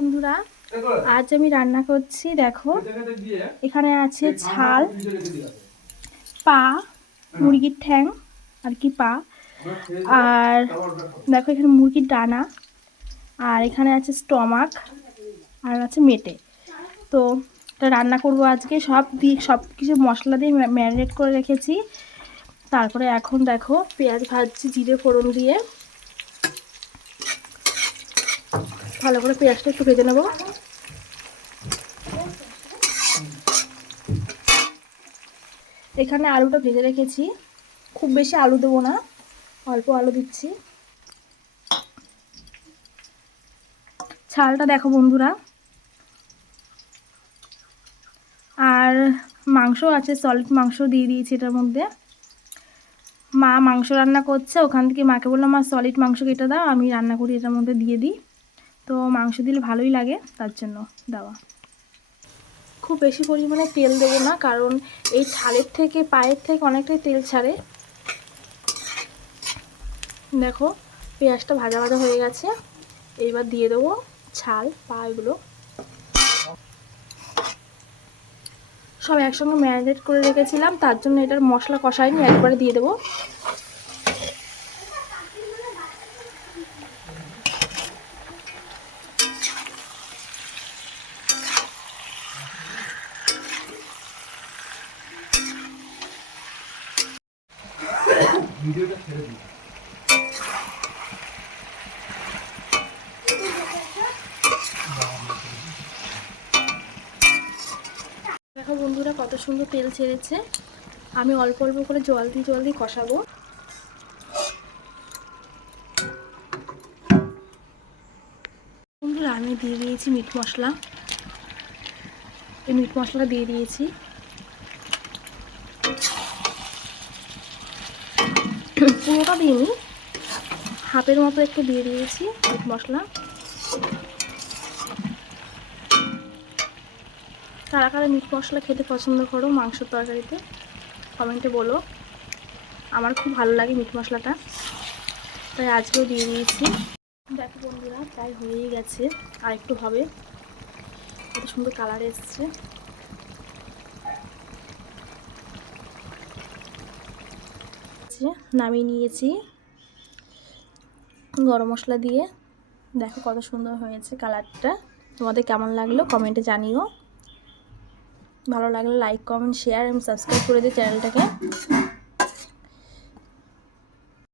বন্ধুরা, আজ আমি রান্না করছি। দেখো এখানে আছে ছাল, পা, মুরগির ঠ্যাং আর কি পা, আর দেখো এখানে মুরগির ডানা, আর এখানে আছে স্টমাক, আর আছে মেটে। তো এটা রান্না করব আজকে। সব কিছু মশলা দিয়ে ম্যারিনেট করে রেখেছি। তারপরে এখন দেখো পেঁয়াজ ভাজছি জিরে ফোড়ন দিয়ে। ভালো করে পেঁয়াজটা একটু ভেজে নেব। এখানে আলুটা ভেজে রেখেছি, খুব বেশি আলু দেবো না, অল্প আলু দিচ্ছি। ছালটা দেখো বন্ধুরা, আর মাংস আছে, সলিড মাংস দিয়ে দিয়েছি এটার মধ্যে। মা মাংস রান্না করছে, ওখান থেকে মাকে বললাম মা সলিড মাংস কেটে দাও, আমি রান্না করি এটার মধ্যে দিয়ে দিই। তো মাংস দিলে ভালোই লাগে, তার জন্য দেওয়া। খুব বেশি পরিমাণে তেল দেবো না, কারণ এই ছালের থেকে পায়ের থেকে অনেকটাই তেল ছাড়ে। দেখো পেঁয়াজটা ভাজা ভাজা হয়ে গেছে, এইবার দিয়ে দেবো ছাল পা এগুলো সব একসঙ্গে ম্যারিনেট করে রেখেছিলাম, তার জন্য এটার মশলা কষাইনি, একবারে দিয়ে দেবো। দেখো বন্ধুরা কত সুন্দর তেল ছেড়েছে। আমি অল্প অল্প করে জল দিয়ে কষাবো। বন্ধুরা আমি দিয়ে দিয়েছি মিট মশলা, এই মিট মশলা দিয়ে দিয়েছি। পুরোটা দিইনি, হাফের মতো একটু দিয়ে দিয়েছি মিট মশলা। কারা কারা মিট মশলা খেতে পছন্দ করো মাংসের তরকারিতে, কমেন্টে বলো। আমার খুব ভালো লাগে মিট মশলাটা, তাই আজকেও দিয়ে দিয়েছি। দেখো বন্ধুরা প্রায় হয়েই গেছে, আর একটু হবে। কত সুন্দর কালার এসছে। নামিয়ে নিয়েছি গরম মশলা দিয়ে। দেখো কত সুন্দর হয়েছে কালারটা। তোমাদের কেমন লাগলো কমেন্টে জানিও। ভালো লাগলে লাইক কমেন্ট শেয়ার এবং সাবস্ক্রাইব করে দিও চ্যানেলটাকে।